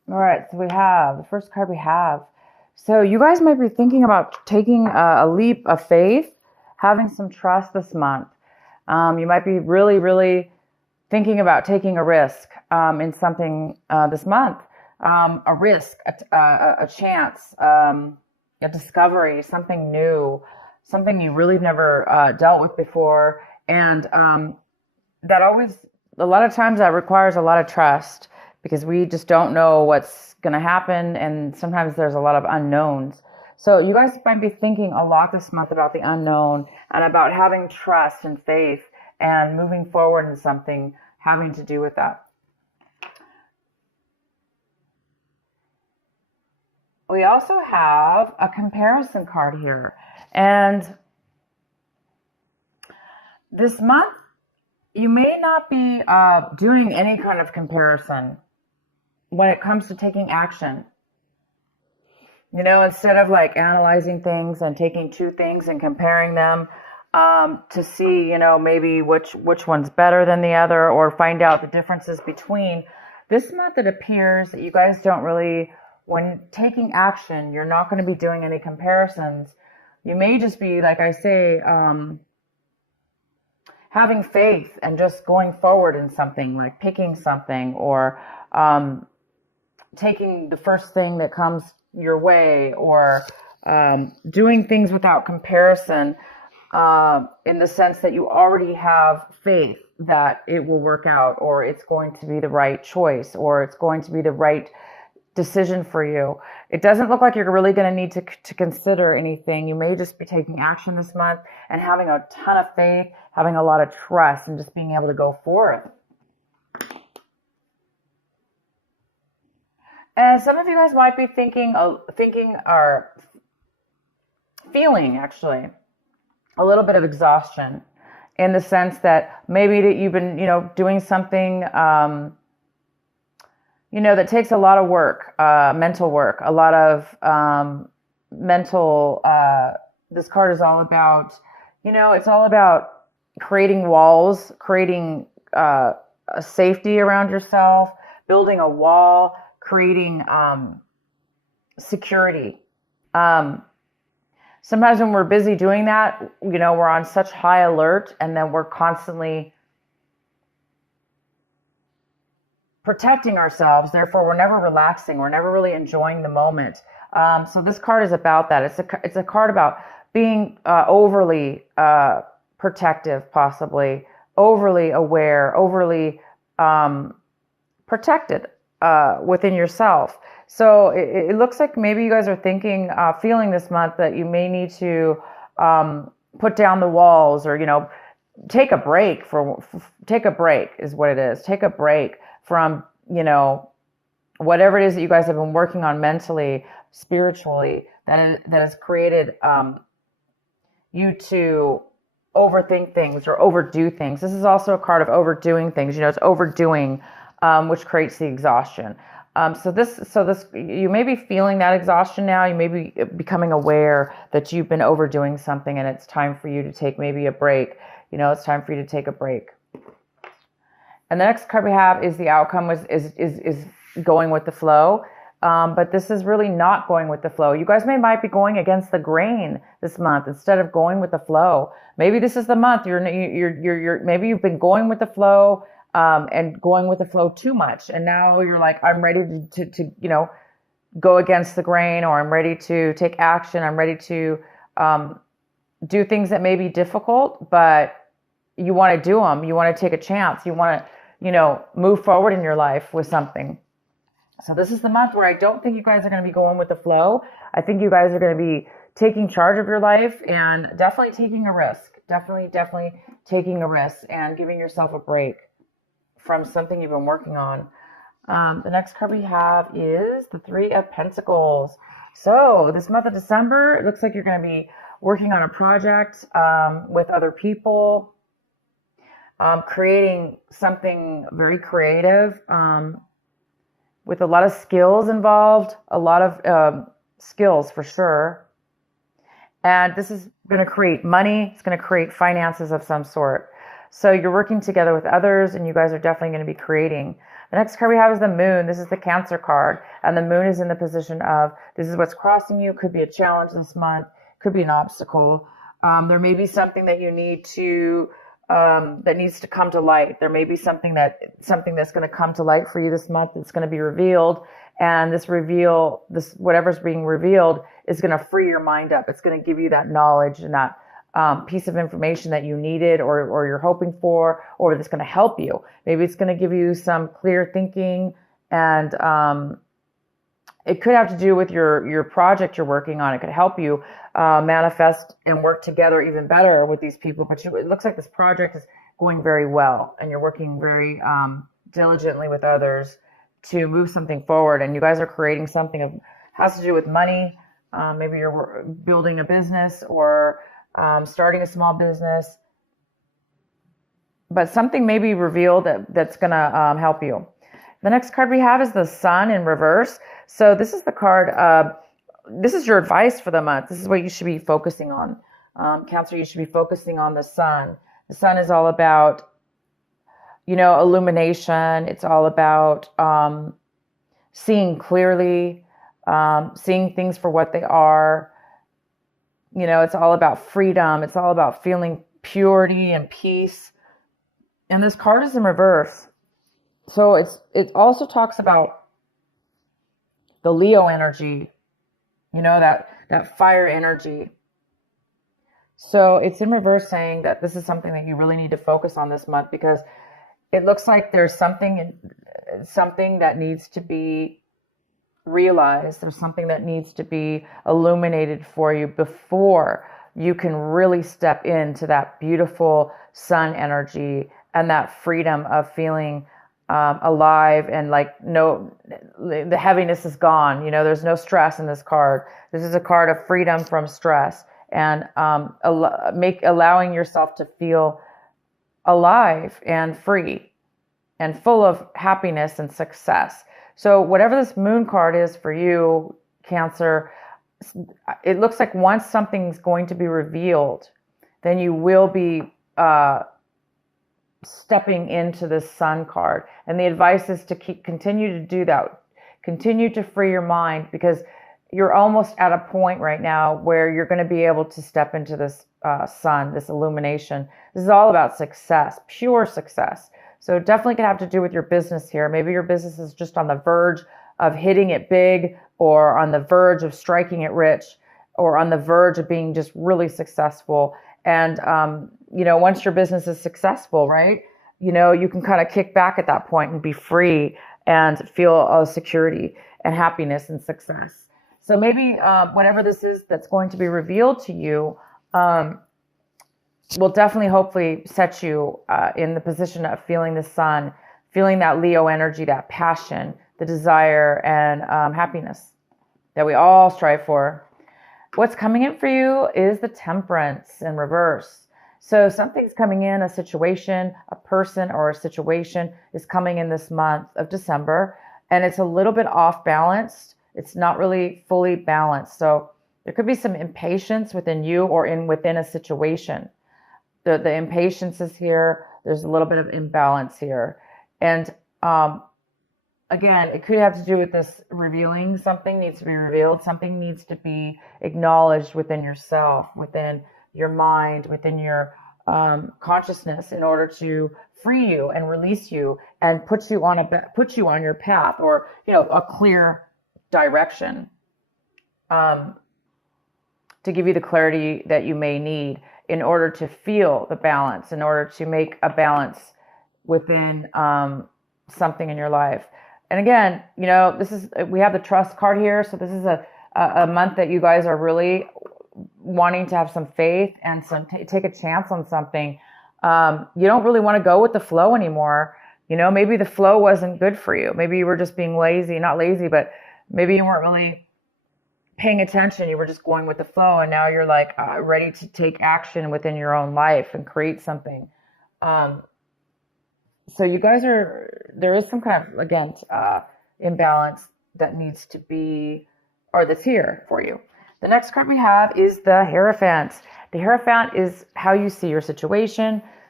All right, so we have the first card we have. So you guys might be thinking about taking a leap of faith, having some trust this month. You might be really, really thinking about taking a risk in something this month. A risk, a chance, a discovery, something new, something you really never dealt with before. And that always, a lot of times that requires a lot of trust because we just don't know what's going to happen. And sometimes there's a lot of unknowns. So you guys might be thinking a lot this month about the unknown and about having trust and faith and moving forward in something having to do with that. We also have a comparison card here. And this month, you may not be doing any kind of comparison when it comes to taking action. Instead of like analyzing things and taking two things and comparing them to see, maybe which one's better than the other or find out the differences between. This month it appears that you guys don't really, when taking action, you're not going to be doing any comparisons. You may just be, like I say, having faith and just going forward in something, like picking something or taking the first thing that comes your way or doing things without comparison in the sense that you already have faith that it will work out or it's going to be the right choice or it's going to be the right decision for you. It doesn't look like you're really going to need to consider anything. You may just be taking action this month and having a ton of faith, having a lot of trust, and just being able to go forth. And some of you guys might be thinking or feeling actually a little bit of exhaustion in the sense that maybe that you've been, doing something, that takes a lot of work, mental work, a lot of mental. This card is all about, it's all about creating walls, creating a safety around yourself, building a wall, creating security. Sometimes when we're busy doing that, we're on such high alert and then we're constantly protecting ourselves. Therefore, we're never relaxing. We're never really enjoying the moment. So this card is about that. It's a card about being overly protective, possibly overly aware, overly protected within yourself. So it looks like maybe you guys are thinking, feeling this month that you may need to put down the walls or, take a break take a break is what it is. Take a break from, whatever it is that you guys have been working on mentally, spiritually, that has created you to overthink things or overdo things. This is also a card of overdoing things. It's overdoing, which creates the exhaustion. So this, you may be feeling that exhaustion now. You may be becoming aware that you've been overdoing something, and it's time for you to take maybe a break. It's time for you to take a break. And the next card we have is the outcome is going with the flow. But this is really not going with the flow. You guys might be going against the grain this month instead of going with the flow. Maybe this is the month maybe you've been going with the flow and going with the flow too much, and now you're like, I'm ready to go against the grain, or I'm ready to take action. I'm ready to do things that may be difficult, but you want to do them. You want to take a chance. You want to move forward in your life with something. So this is the month where I don't think you guys are going to be going with the flow. I think you guys are going to be taking charge of your life and definitely taking a risk. Definitely taking a risk and giving yourself a break from something you've been working on. The next card we have is the Three of Pentacles. So this month of December, it looks like you're going to be working on a project with other people, creating something very creative, with a lot of skills involved, a lot of skills for sure. And this is going to create money. It's going to create finances of some sort. So you're working together with others, and you guys are definitely going to be creating. The next card we have is the moon. This is the Cancer card, and the moon is in the position of, this is what's crossing you. Could be a challenge this month, could be an obstacle. There may be something that you need to, that needs to come to light. There may be something that's going to come to light for you this month. It's going to be revealed, and this whatever's being revealed is going to free your mind up. It's going to give you that knowledge and that piece of information that you needed or you're hoping for, or that's going to help you. Maybe it's going to give you some clear thinking, and it could have to do with your project you're working on. It could help you manifest and work together even better with these people. But it looks like this project is going very well, and you're working very diligently with others to move something forward. And you guys are creating something that has to do with money. Maybe you're building a business or starting a small business, but something may be revealed that's going to help you. The next card we have is the Sun in reverse. So this is the card, this is your advice for the month. This is what you should be focusing on. Cancer, you should be focusing on the Sun. The Sun is all about, illumination. It's all about seeing clearly, seeing things for what they are. It's all about freedom. It's all about feeling purity and peace. And this card is in reverse. So it also talks about the Leo energy, that fire energy. So it's in reverse, saying that this is something that you really need to focus on this month, because it looks like there's something that needs to be realized. There's something that needs to be illuminated for you before you can really step into that beautiful sun energy and that freedom of feeling alive, and the heaviness is gone. There's no stress in this card. This is a card of freedom from stress, and allowing yourself to feel alive and free and full of happiness and success. So whatever this moon card is for you, Cancer, it looks like once something's going to be revealed, then you will be stepping into this sun card. And the advice is to continue to do that. Continue to free your mind, because you're almost at a point right now where you're going to be able to step into this sun, this illumination. This is all about success, pure success. So definitely can have to do with your business here. Maybe your business is just on the verge of hitting it big, or on the verge of striking it rich, or on the verge of being just really successful. And, once your business is successful, right, you can kind of kick back at that point and be free and feel security and happiness and success. So maybe whatever this is that's going to be revealed to you will definitely, hopefully, set you in the position of feeling the sun, feeling that Leo energy, that passion, the desire, and happiness that we all strive for. What's coming in for you is the Temperance in reverse. So something's coming in, a situation, a person or a situation is coming in this month of December, and it's a little bit off balanced. It's not really fully balanced. So there could be some impatience within you or within a situation. The impatience is here. There's a little bit of imbalance here. And again, it could have to do with this revealing. Something needs to be revealed. Something needs to be acknowledged within yourself, within your mind, within your consciousness, in order to free you and release you and put you on your path, or a clear direction, to give you the clarity that you may need in order to feel the balance, in order to make a balance within something in your life. And again, we have the Trust card here. So this is a month that you guys are really wanting to have some faith and take a chance on something. You don't really want to go with the flow anymore. Maybe the flow wasn't good for you. Maybe you were just being lazy, not lazy, but maybe you weren't really paying attention. You were just going with the flow, and now you're ready to take action within your own life and create something. So you guys there is some kind of, again, imbalance that needs to be, or that's here for you. The next card we have is the Hierophant. The Hierophant is how you see your situation.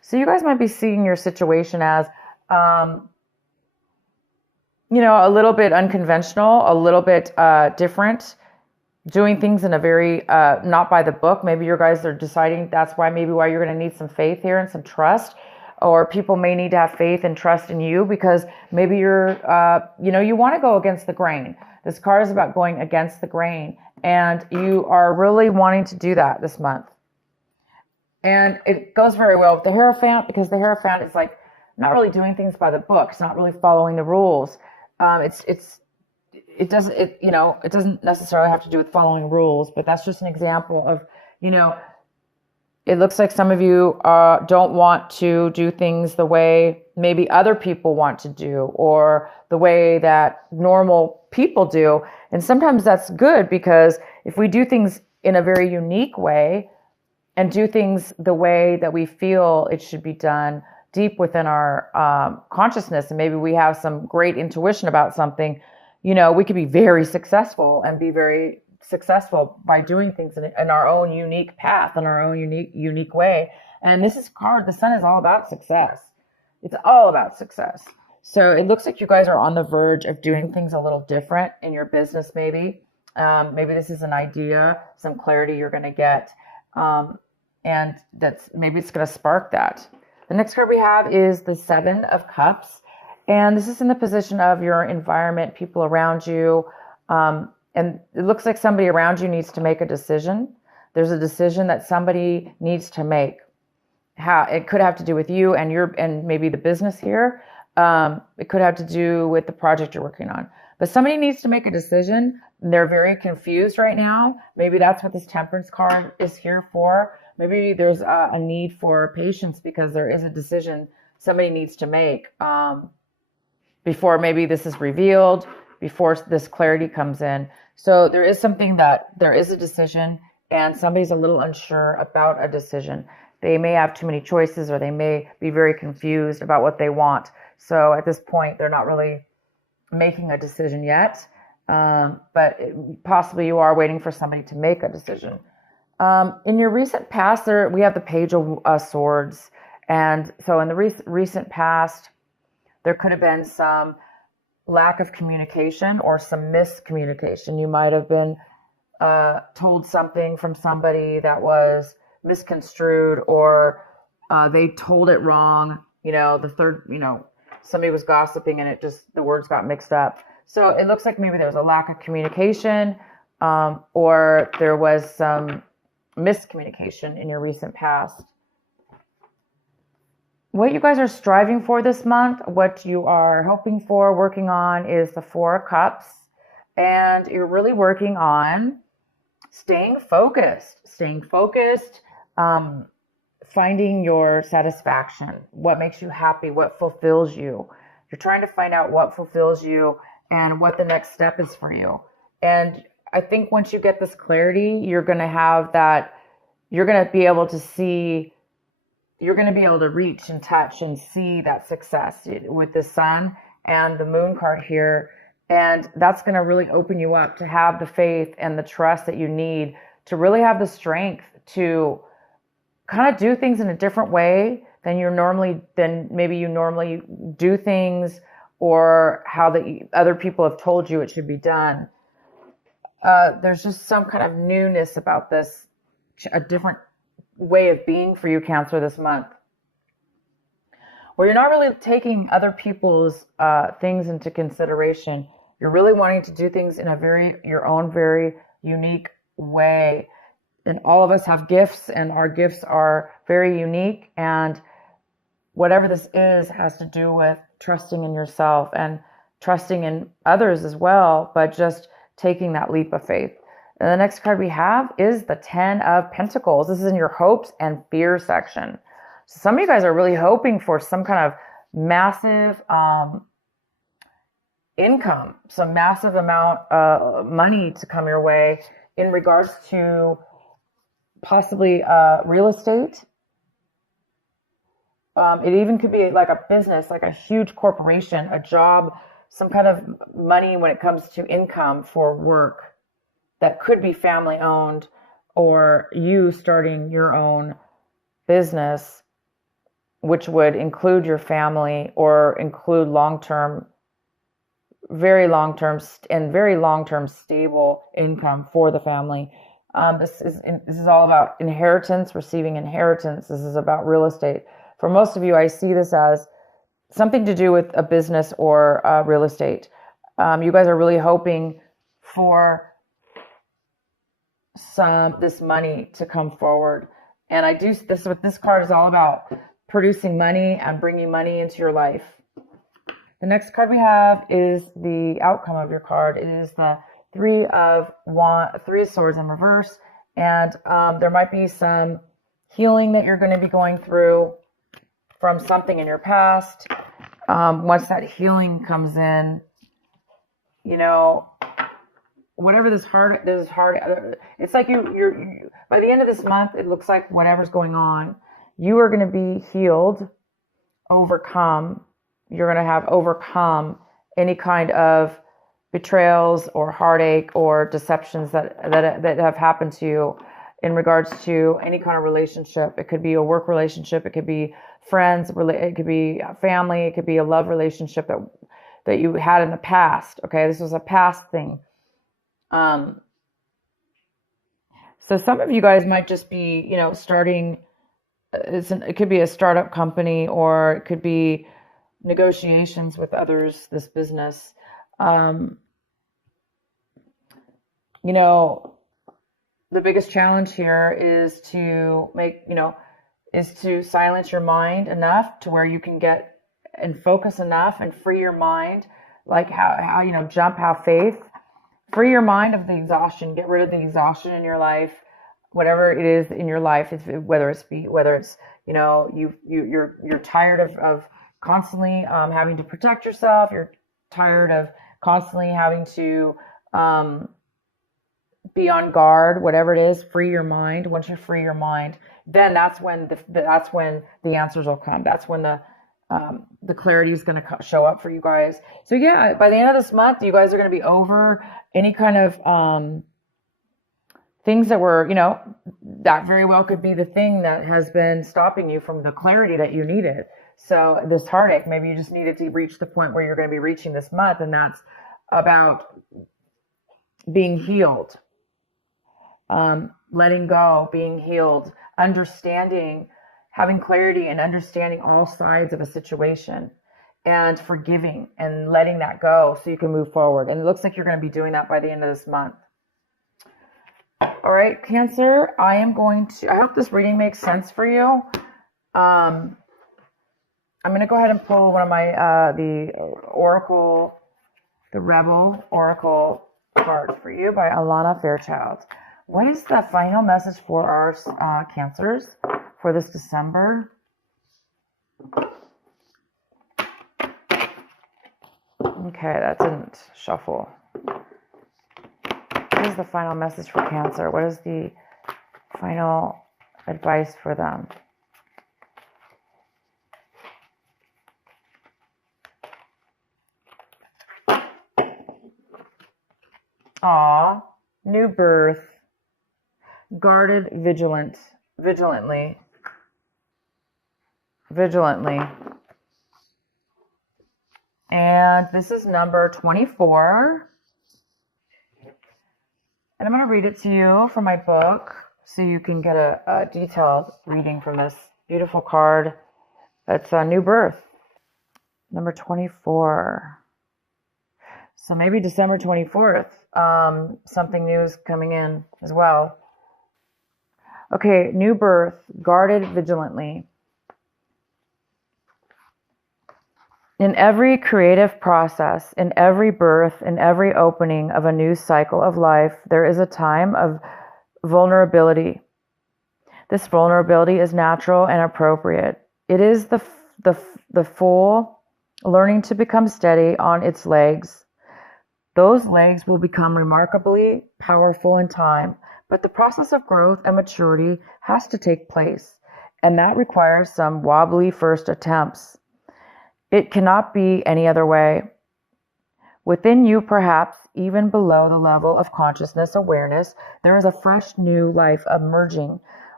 So you guys might be seeing your situation as, a little bit unconventional, a little bit different, doing things in a very not by the book. Maybe you guys are deciding that's why you're going to need some faith here and some trust, or people may need to have faith and trust in you because maybe you're you want to go against the grain. This card is about going against the grain, and you are really wanting to do that this month. And it goes very well with the Hierophant because the Hierophant is like not really doing things by the book. It's not really following the rules. It doesn't necessarily have to do with following rules, but that's just an example of, it looks like some of you don't want to do things the way maybe other people want to do or the way that normal people do. And sometimes that's good because if we do things in a very unique way and do things the way that we feel it should be done deep within our consciousness, and maybe we have some great intuition about something, we could be very successful and be very successful by doing things in our own unique path, in our own unique way. And this is card, the Sun is all about success. It's all about success. So it looks like you guys are on the verge of doing things a little different in your business, maybe. Maybe this is an idea, some clarity you're going to get. And maybe it's going to spark that. The next card we have is the Seven of Cups. And this is in the position of your environment, people around you. And it looks like somebody around you needs to make a decision. There's a decision that somebody needs to make. It could have to do with you and maybe the business here. It could have to do with the project you're working on. But somebody needs to make a decision. They're very confused right now. Maybe that's what this Temperance card is here for. Maybe there's a need for patience because there is a decision somebody needs to make before maybe this is revealed, before this clarity comes in. So there is a decision and somebody's a little unsure about a decision. They may have too many choices or they may be very confused about what they want. So at this point, they're not really making a decision yet, but possibly you are waiting for somebody to make a decision. In your recent past, we have the Page of Swords. And so in the recent past, there could have been some lack of communication or some miscommunication. You might have been told something from somebody that was misconstrued, or they told it wrong. Somebody was gossiping and the words got mixed up. So it looks like maybe there was a lack of communication, or there was some miscommunication in your recent past. What you guys are striving for this month, what you are hoping for, working on, is the Four of Cups. And you're really working on staying focused, finding your satisfaction, what makes you happy, what fulfills you. You're trying to find out what fulfills you and what the next step is for you. And I think once you get this clarity, you're going to be able to reach and touch and see that success with the Sun and the Moon card here. And that's going to really open you up to have the faith and the trust that you need to really have the strength to kind of do things in a different way than maybe you normally do things, or how the other people have told you it should be done. There's just some kind of newness about this, a different way of being for you, Cancer, this month, where you're not really taking other people's things into consideration. You're really wanting to do things in your own very unique way. And all of us have gifts, and our gifts are very unique. And whatever this is has to do with trusting in yourself and trusting in others as well, but just taking that leap of faith. And the next card we have is the Ten of Pentacles. This is in your hopes and fears section. So some of you guys are really hoping for some kind of massive income, some massive amount of money to come your way in regards to possibly real estate. It even could be like a business, like a huge corporation, a job, some kind of money when it comes to income for work that could be family owned, or you starting your own business. which would include your family or include long-term, very long-term and very long-term stable income for the family. This is all about inheritance, receiving inheritance. This is about real estate. For most of you, I see this as something to do with a business or real estate. You guys are really hoping for this money to come forward. And this what this card is all about, producing money and bringing money into your life. The next card we have is the outcome of your card. It is the Three of Swords in reverse. And there might be some healing that you're going to be going through from something in your past. Once that healing comes in, you know, whatever this hard, it's like you're by the end of this month, it looks like whatever's going on, you are going to be healed, overcome. You're going to have overcome any kind of betrayals or heartache or deceptions that have happened to you in regards to any kind of relationship. It could be a work relationship, it could be friends, it could be family, it could be a love relationship that you had in the past. Okay, this was a past thing. So some of you guys might just be, you know, starting. It could be a startup company, or it could be negotiations with others. This business, you know, the biggest challenge here is to silence your mind enough to where you can get and focus enough and free your mind, like how you know, have faith, free your mind of the exhaustion, get rid of the exhaustion in your life, whatever it is in your life, whether it's you know, you're tired of constantly having to protect yourself, you're tired of constantly having to be on guard, whatever it is, free your mind. Once you free your mind, then that's when the answers will come. That's when the clarity is going to show up for you guys. So yeah, by the end of this month, you guys are going to be over any kind of things that were, you know, that very well could be the thing that has been stopping you from the clarity that you needed. So this heartache, maybe you just needed to reach the point where you're going to be reaching this month, and that's about being healed, letting go, being healed, understanding, having clarity and understanding all sides of a situation, and forgiving and letting that go so you can move forward. And it looks like you're going to be doing that by the end of this month. All right, Cancer, I hope this reading makes sense for you. I'm going to go ahead and pull one of my, the Rebel Oracle card for you by Alana Fairchild. What is the final message for our Cancers for this December? Okay, that didn't shuffle. What is the final message for Cancer? What is the final advice for them? Aw, new birth, guarded, vigilantly. And this is number 24. And I'm going to read it to you from my book so you can get a detailed reading from this beautiful card. It's a new birth, number 24. So maybe December 24th, something new is coming in as well. Okay, new birth, guarded vigilantly. In every creative process, in every birth, in every opening of a new cycle of life, there is a time of vulnerability. This vulnerability is natural and appropriate. It is the fool learning to become steady on its legs. Those legs will become remarkably powerful in time, but the process of growth and maturity has to take place, and that requires some wobbly first attempts. It cannot be any other way. Within you, perhaps even below the level of consciousness awareness, there is a fresh new life emerging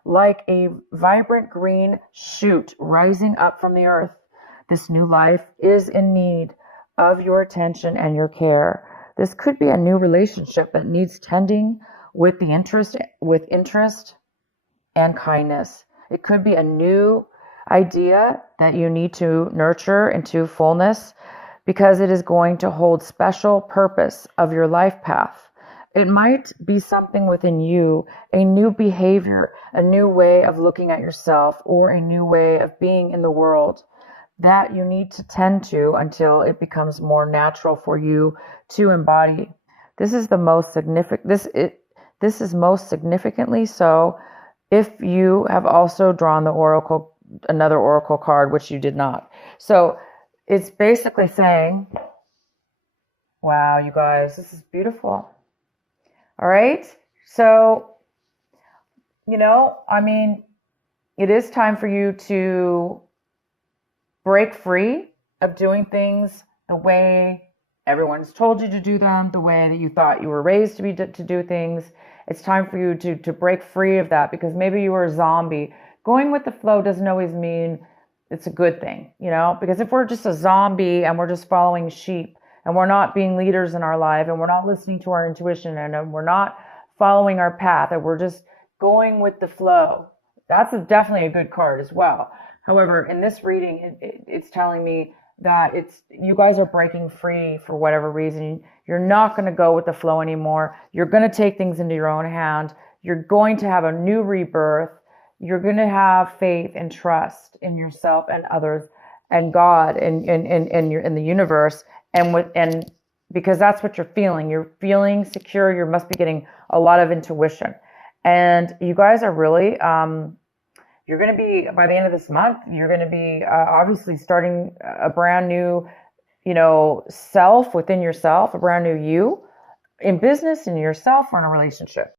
like a vibrant green shoot rising up from the earth. This new life is in need of your attention and your care. This could be a new relationship that needs tending with interest and kindness. It could be a new idea that you need to nurture into fullness because it is going to hold special purpose of your life path. It might be something within you, a new behavior, a new way of looking at yourself, or a new way of being in the world that you need to tend to until it becomes more natural for you to embody. This is the most significant this is most significantly so if you have also drawn another oracle card, which you did not. So it's basically saying, wow, you guys, this is beautiful. All right. So, it is time for you to break free of doing things the way everyone's told you to do them, the way that you thought you were raised to do things. It's time for you to break free of that, because maybe you were a zombie. Going with the flow doesn't always mean it's a good thing, because if we're just a zombie and we're just following sheep and we're not being leaders in our life and we're not listening to our intuition and we're not following our path and we're just going with the flow, that's definitely a good card as well. However, in this reading, it's telling me that you guys are breaking free for whatever reason. You're not going to go with the flow anymore. You're going to take things into your own hand. You're going to have a new rebirth. You're going to have faith and trust in yourself and others and God and in the universe, and because that's what you're feeling. You're feeling secure. You must be getting a lot of intuition, and you guys are really. You're going to be, by the end of this month, you're going to be obviously starting a brand new, self within yourself, a brand new you in business, in yourself, or in a relationship.